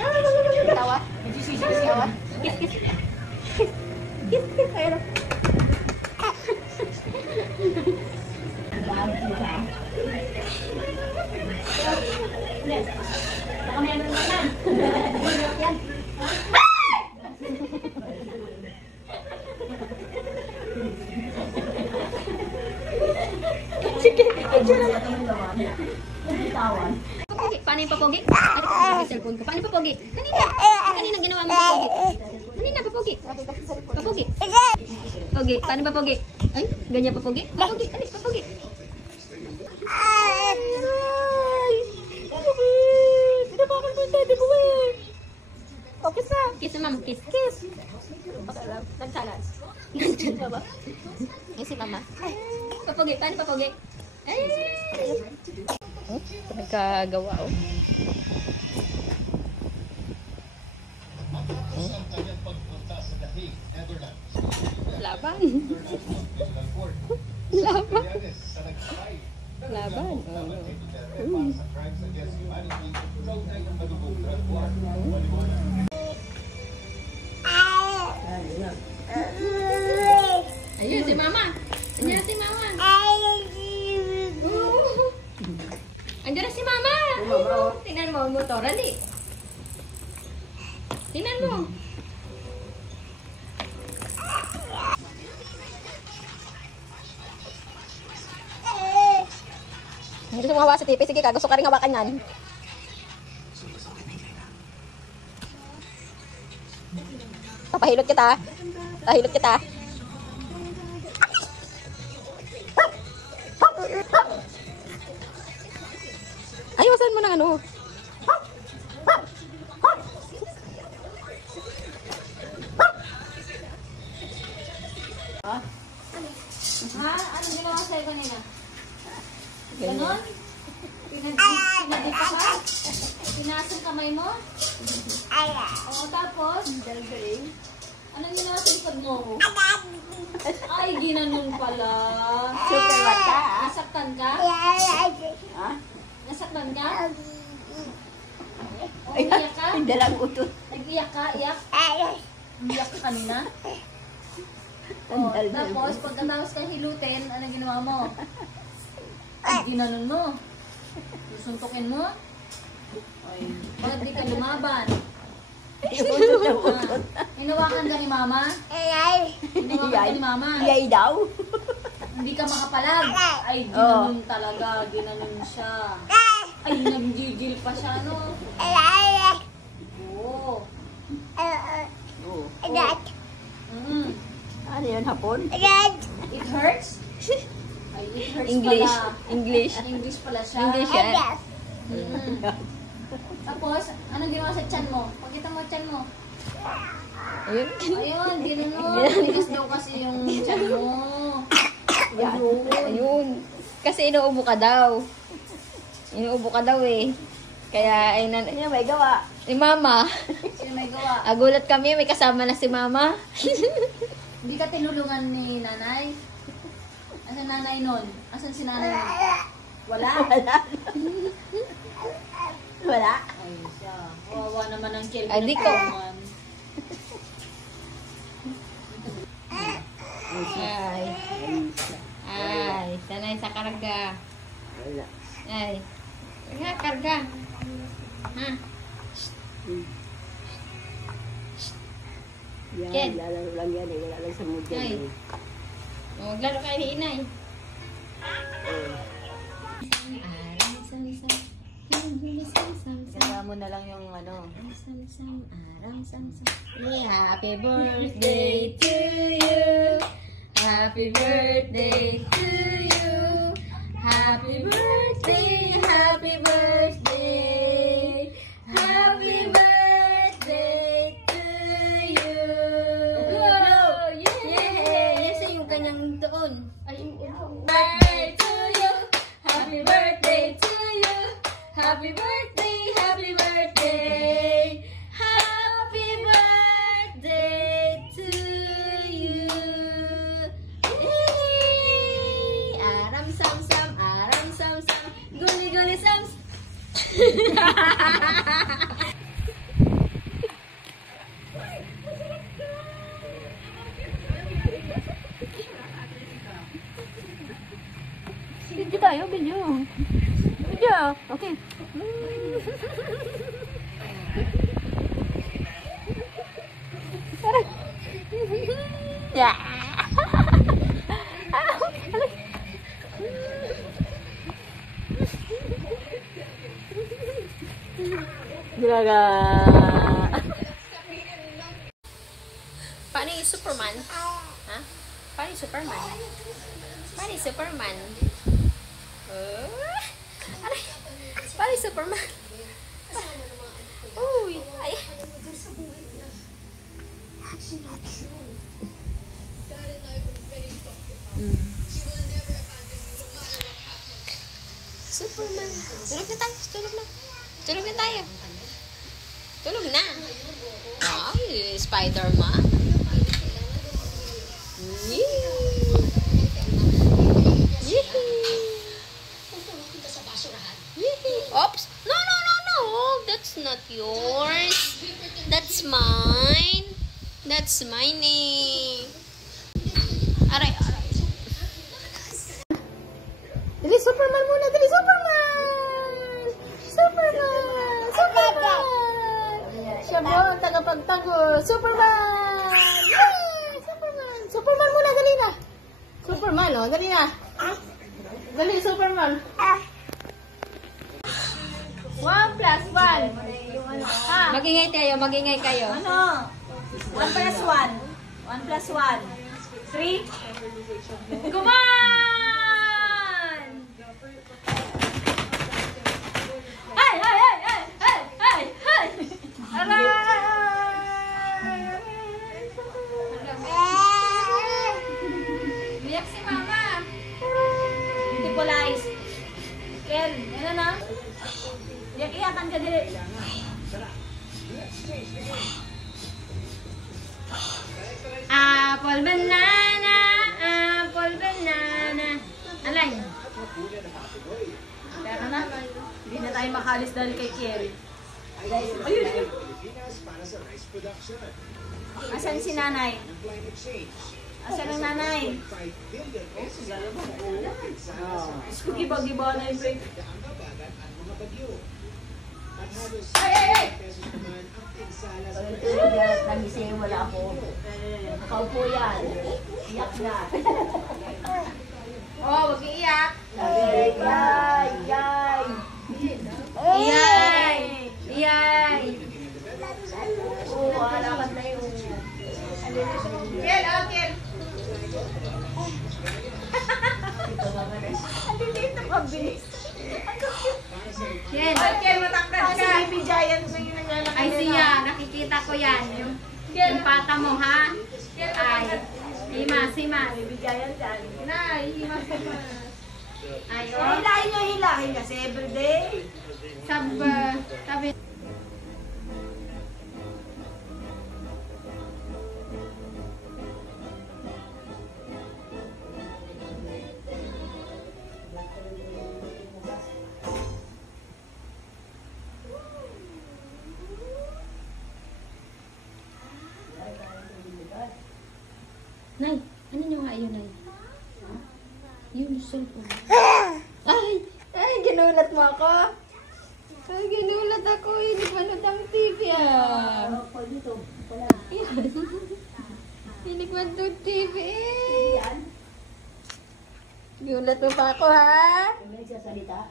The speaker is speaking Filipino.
Tawa. Tawa. Kiss, kiss. Kiss, kiss. Ayun. Baka may ano naman. Yan. Sige, picture lang. Paano yung papogi? Ano yung cellphone ko? Paano yung papogi? Kanina. Kanina ginawa mo papogi. Kanina papogi. Papogi. Papogi. Paano papogi? Ay, ganyan papogi? Papogi. Ano yung papogi? Ay! Pinabakan mo yung dede ko eh. Oh, kiss na. Kiss na mama. Kiss. Kiss. Nagsalas. Nagsalas ba? Kiss si mama. Papogi. Paano papogi? Ay! Nagkagawa oh. Laban. Laban. Laban. Ayun si mama. Ayun si mama. Andiyan na si mama. Tingnan mo, motoran eh. Tingnan mo. Gusto mo hawa sa tipi? Sige ka, gusto ka rin hawakan yan. Papahilot kita. Papahilot kita. Ayawasan mo ng ano. Ha? Anong ginawa sa'yo kanina? Ganon? Pinadita ka? Pinasong kamay mo? Oo, tapos? Anong ginawa sa likod mo? Ay, ginanon pala. Nasaktan ka? Nasaktan ka? O, iyak ka? Nag-iyak ka? Iyak? Iyak ka kanina? O, tapos, pagkatapos kang hilutin, anong ginawa mo? Ay, ginanon mo? Susuntukin mo? Ay, bakit di ka lumaban? Hinawakan ka ni mama? Hinawakan ka ni mama? Iyay daw. Hindi ka makapalag? Ay, ginanon talaga. Ginanon siya. Ay, nag-gigil pa siya, no? Oo. Ano yun, hapon? It hurts? Ay, it hurts English. pala. English. English pala siya. English yan. Tapos, anong ginawa sa tiyan mo? Pakita mo tiyan mo. Ayun. Ayun, ginanon. Bigas daw kasi yung tiyan mo. Ayun. Ayun. Kasi inuubo ka daw. Inuubo ka daw eh. Kaya ay may gawa. Si mama. Sino may gawa? Agulat kami, may kasama na si mama. Hindi ka tinulungan ni nanay? Asan nanay nun? Asan si nanay nun? Wala? Wala. Ay, siya. Wawa naman ang Kelvin. Ay, di ko. Ay. Ay, sanay sa karga. Ay. Karga, karga. Ha? Ken. Lalaro lang yan eh. Wala lang sa mood Ay. yan eh. Maglaro kayo ni inay. Aram, sam, sam. Kasama mo na lang yung ano. Sam, sam. Aram, sam, sam. Happy birthday to you. Happy birthday to you. Happy birthday, happy birthday. Happy birthday to you. Oh, yeah. Yes, yung kanyang doon. Ay, birthday to you. Happy birthday to you. Happy birthday, happy birthday. Happy birthday to you. Yay! Aram sam sam, aram sam sam. Guli guli sam. Okay. Aray. Yeah. Giraga. Paano yung Superman? Ha? Paano yung Superman? Paano yung Superman? Aray! Paano yung Superman? Uy! Ay! Superman! Tulog na tayo! Tulog na! Tulog na tayo! Tulog na! Ay! Spider-Man! Oops! No, no, no, no! That's not yours. That's mine. That's mine eh. Aray, aray. Dali, Superman muna! Dali, Superman! Superman! Superman! Siya mo ang tagapagtanggol. Superman! Yay! Superman! Superman muna! Dali na! Superman, oh. Dali na! Dali, Superman! 1 plus 1. Ha? Magingay kayo, magingay kayo. Ano? 1 plus 1. 1 plus 1. 3. Come on! Hey, hey, hey, hey, hey, hey, hey! Aray! Biyak si Mama. Multiplies. Ken, ano na? Iyak-iyakan ka dili. Apple banana, apple banana. Alay. Tara na. Hindi na tayo makalis dahil kay Kiel. Ayun. Asan si nanay? Asan ang nanay? Gusto giba-giba na yung break. Ay, ay, ay! Nagising, wala ako. Nakaupo yan. Iyak na. Oh, wag iiyak. Yay! Yay! Iyay! Iyay! Oo, alakan na yung... Kiel, oh, Kiel. Dito ka, bilis. Kiel. Oh, Kiel, matangkad ka. Baby Giant na yung naglalakad. Ay siya, nakikita ko yan. Yung pata mo, ha? Ay, himas, himas. Baby Giant yan. Nay, himas ka pa. Ay, Hilahin nyo, hilahin kasi everyday. sabi. Nay, ano nyo nga yun, Nay? Yun, cellphone. Ay! Ay, ginulat mo ako. Ay, ginulat ako. Hindi manood ang TV, ah. Yan. Hindi manood TV, eh. Ginulat mo pa ako, ha? May nagsasalita.